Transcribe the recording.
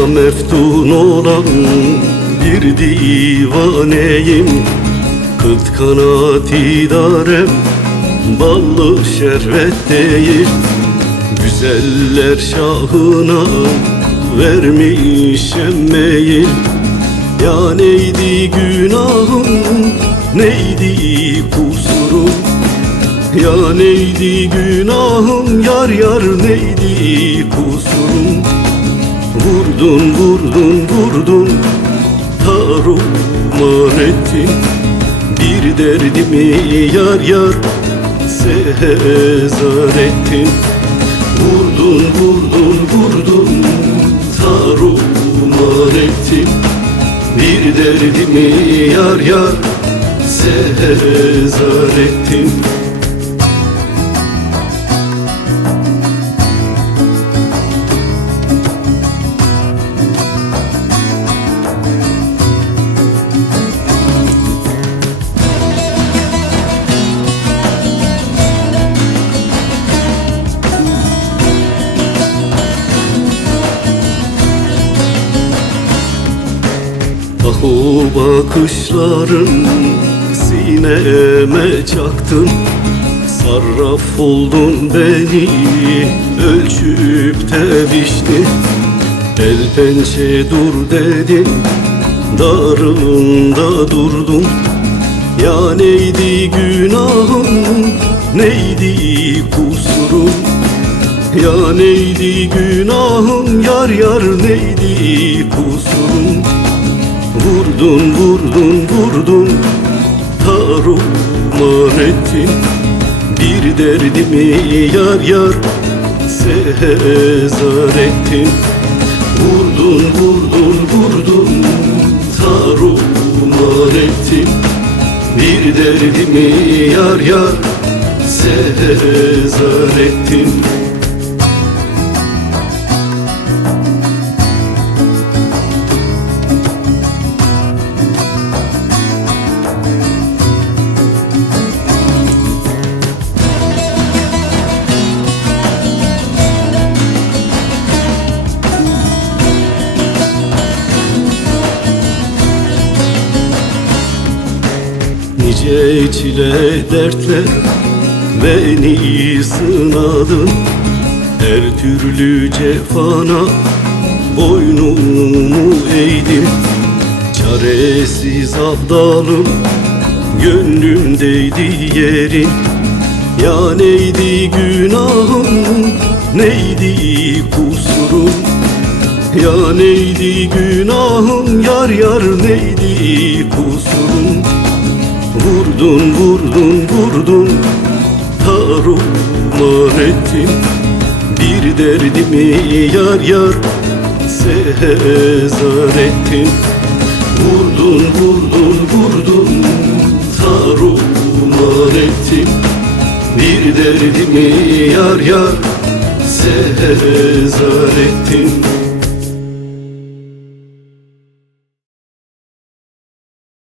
aşka meftun olan bir divaneyim. Kıt kanat idarem ballı şerbet değil. Güzeller şahına vermişem meyil. Ya neydi günahım, neydi kusurum? Ya neydi günahım, yar yar neydi kusurum? Vurdun vurdun vurdun, tarumar ettin. Bir derdimi yar yar sehezar ettin. Vurdun vurdun vurdun, tarumar ettin. Bir derdimi yar yar sehezar ettin. Ah o bakışların sineme çaktın. Sarraf oldun beni ölçüp de biçtin. El pençe dur dedin, darında durdum. Ya neydi günahım, neydi kusurum? Ya neydi günahım, yar yar neydi kusurum? Vurdun vurdun vurdun, tarumar ettin. Bir derdimi yar yar sehezar ettin. Vurdun vurdun vurdun, tarumar ettin. Bir derdimi yar yar sehezar ettin. Nice çile dertler beni sınadın. Her türlü cefana boynumu eğdim. Çaresiz abdalım gönlümdeydi yerin. Ya neydi günahım, neydi kusurum? Ya neydi günahım, yar yar neydi kusurum? Vurdun vurdun vurdun, tarumar ettin. Bir derdimi yar yar sehezar ettin. Vurdun vurdun vurdun, tarumar ettin. Bir derdimi yar yar sehezar ettin.